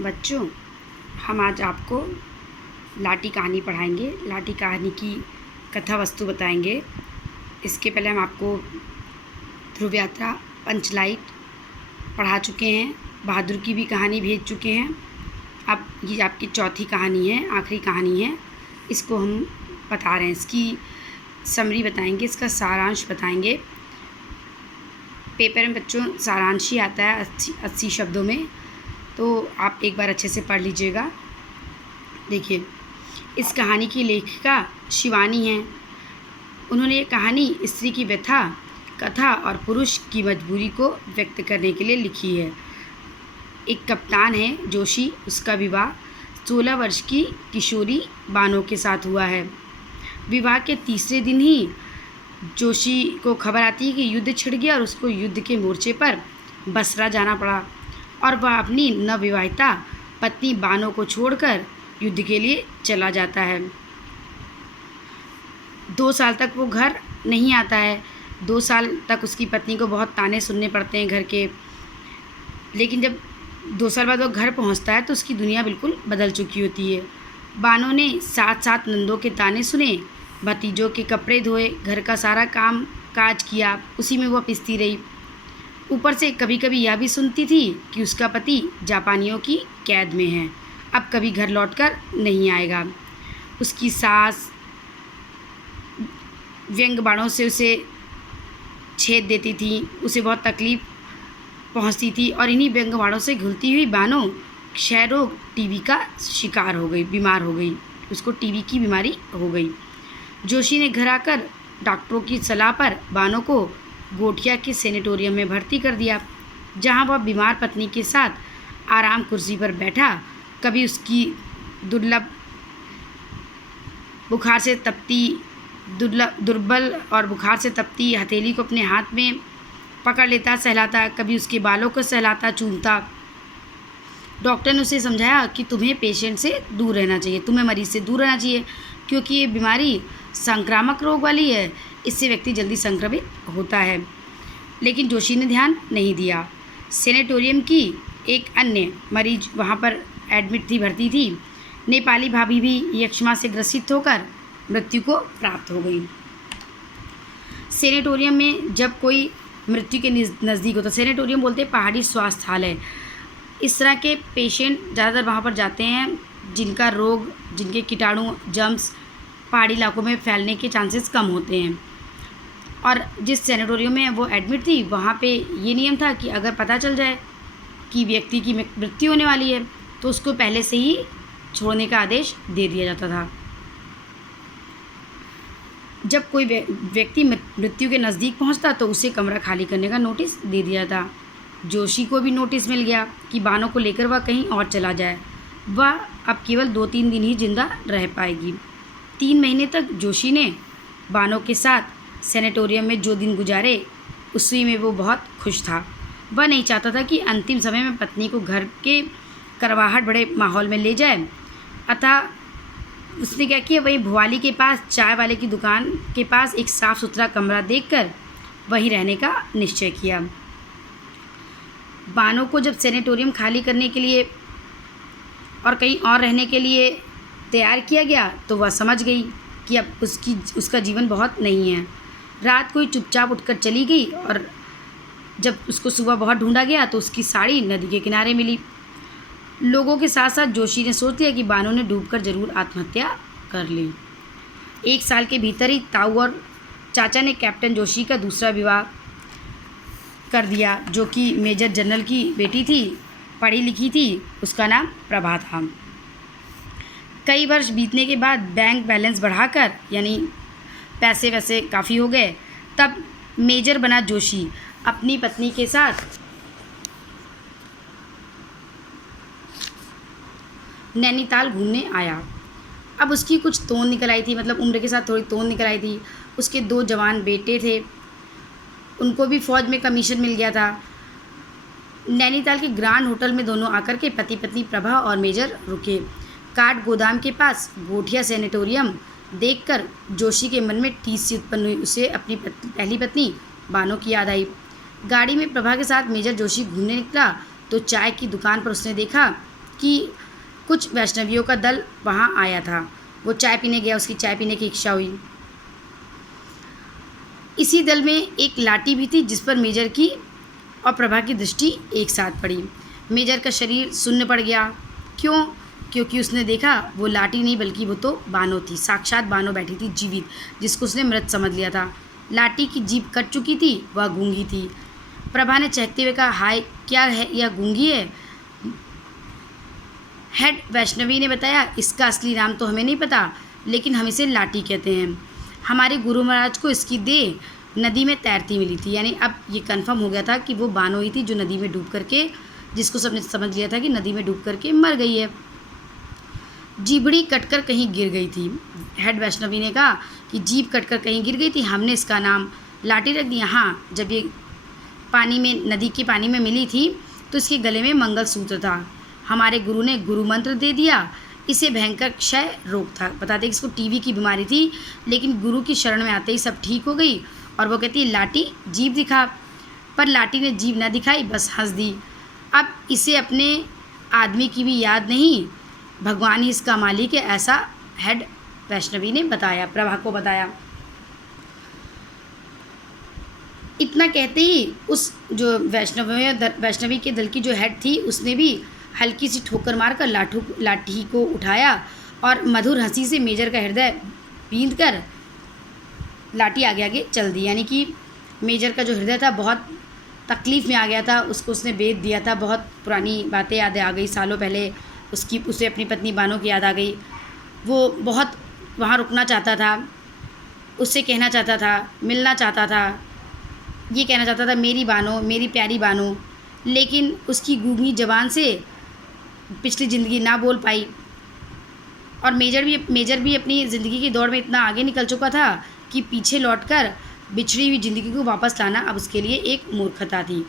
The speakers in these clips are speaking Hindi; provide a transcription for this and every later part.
बच्चों, हम आज आपको लाठी कहानी पढ़ाएंगे। लाठी कहानी की कथा वस्तु बताएंगे। इसके पहले हम आपको ध्रुव यात्रा, पंचलाइट पढ़ा चुके हैं, बहादुर की भी कहानी भेज चुके हैं। अब ये आपकी चौथी कहानी है, आखिरी कहानी है। इसको हम बता रहे हैं, इसकी समरी बताएंगे, इसका सारांश बताएंगे। पेपर में बच्चों सारांश ही आता है 80 शब्दों में, तो आप एक बार अच्छे से पढ़ लीजिएगा। देखिए, इस कहानी की लेखिका शिवानी हैं। उन्होंने ये कहानी स्त्री की व्यथा, कथा और पुरुष की मजबूरी को व्यक्त करने के लिए लिखी है। एक कप्तान है जोशी, उसका विवाह 16 वर्ष की किशोरी बानो के साथ हुआ है। विवाह के तीसरे दिन ही जोशी को खबर आती है कि युद्ध छिड़ गया और उसको युद्ध के मोर्चे पर बसरा जाना पड़ा और वह अपनी नवविवाहिता पत्नी बानो को छोड़कर युद्ध के लिए चला जाता है। 2 साल तक वो घर नहीं आता है। 2 साल तक उसकी पत्नी को बहुत ताने सुनने पड़ते हैं घर के। लेकिन जब 2 साल बाद वो घर पहुंचता है तो उसकी दुनिया बिल्कुल बदल चुकी होती है। बानो ने 7 नंदों के ताने सुने, भतीजों के कपड़े धोए, घर का सारा काम काज किया, उसी में वह पिसती रही। ऊपर से कभी कभी यह भी सुनती थी कि उसका पति जापानियों की कैद में है, अब कभी घर लौटकर नहीं आएगा। उसकी सास व्यंग बाणों से उसे छेद देती थी, उसे बहुत तकलीफ पहुंचती थी और इन्हीं व्यंग बाणों से घुलती हुई बानो क्षय रोग टीबी का शिकार हो गई, बीमार हो गई। उसको टीबी की बीमारी हो गई। जोशी ने घर आकर डॉक्टरों की सलाह पर बानो को गोठिया के सेनेटोरियम में भर्ती कर दिया, जहां वह बीमार पत्नी के साथ आराम कुर्सी पर बैठा। कभी उसकी दुर्बल और बुखार से तपती हथेली को अपने हाथ में पकड़ लेता, सहलाता, कभी उसके बालों को सहलाता, चूमता। डॉक्टर ने उसे समझाया कि तुम्हें पेशेंट से दूर रहना चाहिए, तुम्हें मरीज से दूर रहना चाहिए, क्योंकि ये बीमारी संक्रामक रोग वाली है, इससे व्यक्ति जल्दी संक्रमित होता है। लेकिन जोशी ने ध्यान नहीं दिया। सेनेटोरियम की एक अन्य मरीज वहाँ पर एडमिट थी, भर्ती थी। नेपाली भाभी भी यक्ष्मा से ग्रसित होकर मृत्यु को प्राप्त हो गई। सेनेटोरियम में जब कोई मृत्यु के नज़दीक होता, सेनेटोरियम बोलते हैं पहाड़ी स्वास्थ्यालय, इस तरह के पेशेंट ज़्यादातर वहाँ पर जाते हैं जिनका रोग, जिनके कीटाणु जर्म्स पहाड़ी इलाकों में फैलने के चांसेस कम होते हैं। और जिस सेनेटोरियम में वो एडमिट थी, वहाँ पे ये नियम था कि अगर पता चल जाए कि व्यक्ति की मृत्यु होने वाली है तो उसको पहले से ही छोड़ने का आदेश दे दिया जाता था। जब कोई व्यक्ति मृत्यु के नज़दीक पहुंचता तो उसे कमरा खाली करने का नोटिस दे दिया था। जोशी को भी नोटिस मिल गया कि बानो को लेकर वह कहीं और चला जाए। वह अब केवल 2-3 दिन ही जिंदा रह पाएगी। 3 महीने तक जोशी ने बानो के साथ सेनेटोरियम में जो दिन गुजारे उसी में वो बहुत खुश था। वह नहीं चाहता था कि अंतिम समय में पत्नी को घर के करवाहट बड़े माहौल में ले जाए। अतः उसने क्या किया, वही भुवाली के पास चाय वाले की दुकान के पास एक साफ़ सुथरा कमरा देखकर वहीं रहने का निश्चय किया। बानो को जब सेनेटोरियम खाली करने के लिए और कहीं और रहने के लिए तैयार किया गया तो वह समझ गई कि अब उसका जीवन बहुत नहीं है। रात को ही चुपचाप उठकर चली गई और जब उसको सुबह बहुत ढूंढा गया तो उसकी साड़ी नदी के किनारे मिली। लोगों के साथ साथ जोशी ने सोच लिया कि बानो ने डूबकर जरूर आत्महत्या कर ली। 1 साल के भीतर ही ताऊ और चाचा ने कैप्टन जोशी का दूसरा विवाह कर दिया, जो कि मेजर जनरल की बेटी थी, पढ़ी लिखी थी, उसका नाम प्रभा था। कई वर्ष बीतने के बाद बैंक बैलेंस बढ़ाकर, यानी पैसे वैसे काफ़ी हो गए, तब मेजर बना जोशी अपनी पत्नी के साथ नैनीताल घूमने आया। अब उसकी कुछ तोन निकल आई थी, मतलब उम्र के साथ थोड़ी तोन निकल आई थी। उसके 2 जवान बेटे थे, उनको भी फ़ौज में कमीशन मिल गया था। नैनीताल के ग्रांड होटल में दोनों आकर के पति पत्नी प्रभा और मेजर रुके। काठ गोदाम के पास गोठिया सेनेटोरियम देखकर जोशी के मन में टीस सी उत्पन्न हुई। उसे अपनी पहली पत्नी बानो की याद आई। गाड़ी में प्रभा के साथ मेजर जोशी घूमने निकला तो चाय की दुकान पर उसने देखा कि कुछ वैष्णवियों का दल वहाँ आया था। वो चाय पीने गया, उसकी चाय पीने की इच्छा हुई। इसी दल में एक लाटी भी थी जिस पर मेजर की और प्रभा की दृष्टि एक साथ पड़ी। मेजर का शरीर सुन्न पड़ गया। क्यों? क्योंकि उसने देखा वो लाटी नहीं बल्कि वो तो बानो थी, साक्षात बानो बैठी थी जीवित, जिसको उसने मृत समझ लिया था। लाटी की जीभ कट चुकी थी, वह गूंगी थी। प्रभा ने चहकते हुए कहा, हाय, क्या है, यह गूंगी है? हेड वैष्णवी ने बताया, इसका असली नाम तो हमें नहीं पता, लेकिन हम इसे लाटी कहते हैं। हमारे गुरु महाराज को इसकी देह नदी में तैरती मिली थी। यानी अब ये कंफर्म हो गया था कि वो बानो ही थी जो नदी में डूब करके, जिसको सबने समझ लिया था कि नदी में डूब करके मर गई है। जीभड़ी कटकर कहीं गिर गई थी। हेड वैष्णवी ने कहा कि जीभ कटकर कहीं गिर गई थी, हमने इसका नाम लाटी रख दिया। हाँ, जब ये पानी में, नदी के पानी में मिली थी तो इसके गले में मंगलसूत्र था। हमारे गुरु ने गुरु मंत्र दे दिया। इसे भयंकर क्षय रोग था। बताते कि इसको टीबी की बीमारी थी, लेकिन गुरु की शरण में आते ही सब ठीक हो गई। और वो कहती है, लाटी जीभ दिखा। पर लाटी ने जीभ ना दिखाई, बस हंस दी। अब इसे अपने आदमी की भी याद नहीं, भगवान ही इसका मालिक है, ऐसा हेड वैष्णवी ने बताया, प्रभा को बताया। इतना कहते ही उस जो वैष्णवी के दल की जो हेड थी, उसने भी हल्की सी ठोकर मारकर लाठी को उठाया और मधुर हंसी से मेजर का हृदय बींध कर लाठी आगे आगे चल दी। यानी कि मेजर का जो हृदय था बहुत तकलीफ़ में आ गया था, उसको उसने बेच दिया था। बहुत पुरानी बातें याद आ गई, सालों पहले उसे अपनी पत्नी बानो की याद आ गई। वो बहुत वहाँ रुकना चाहता था, उससे कहना चाहता था, मिलना चाहता था, ये कहना चाहता था, मेरी बानो, मेरी प्यारी बानो। लेकिन उसकी गूंगी ज़बान से पिछली ज़िंदगी ना बोल पाई। और मेजर भी अपनी ज़िंदगी की दौड़ में इतना आगे निकल चुका था कि पीछे लौटकर बिछड़ी हुई ज़िंदगी को वापस लाना अब उसके लिए एक मूर्खता थी।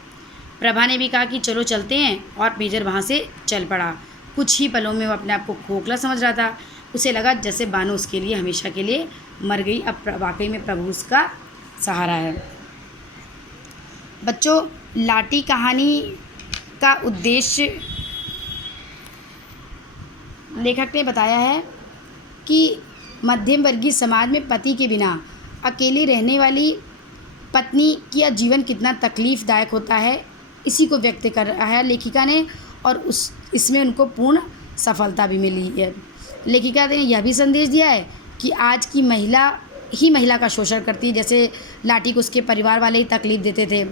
प्रभा ने भी कहा कि चलो चलते हैं, और मेजर वहाँ से चल पड़ा। कुछ ही पलों में वो अपने आप को खोखला समझ रहा था। उसे लगा जैसे बानो उसके लिए हमेशा के लिए मर गई। अब वाकई में प्रभु उसका सहारा है। बच्चों, लाटी कहानी का उद्देश्य लेखक ने बताया है कि मध्यम वर्गीय समाज में पति के बिना अकेली रहने वाली पत्नी का जीवन कितना तकलीफ़दायक होता है, इसी को व्यक्त कर रहा है लेखिका ने। और इसमें उनको पूर्ण सफलता भी मिली है। लेखिका ने यह भी संदेश दिया है कि आज की महिला ही महिला का शोषण करती है, जैसे लाटी को उसके परिवार वाले ही तकलीफ़ देते थे।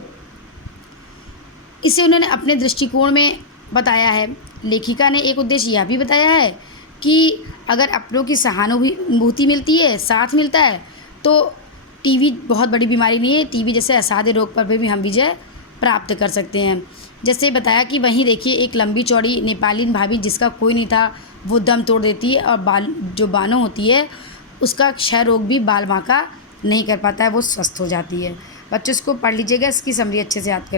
इसे उन्होंने अपने दृष्टिकोण में बताया है। लेखिका ने एक उद्देश्य यह भी बताया है कि अगर अपनों की सहानुभूति मिलती है, साथ मिलता है, तो टीबी बहुत बड़ी बीमारी नहीं है। टीबी जैसे असाध्य रोग पर भी हम विजय प्राप्त कर सकते हैं। जैसे बताया कि वहीं देखिए एक लंबी चौड़ी नेपालीन भाभी जिसका कोई नहीं था, वो दम तोड़ देती है, और जो बानो होती है उसका क्षय रोग भी बाल माँ का नहीं कर पाता है, वो स्वस्थ हो जाती है। बच्चों, इसको पढ़ लीजिएगा, इसकी समरी अच्छे से याद कर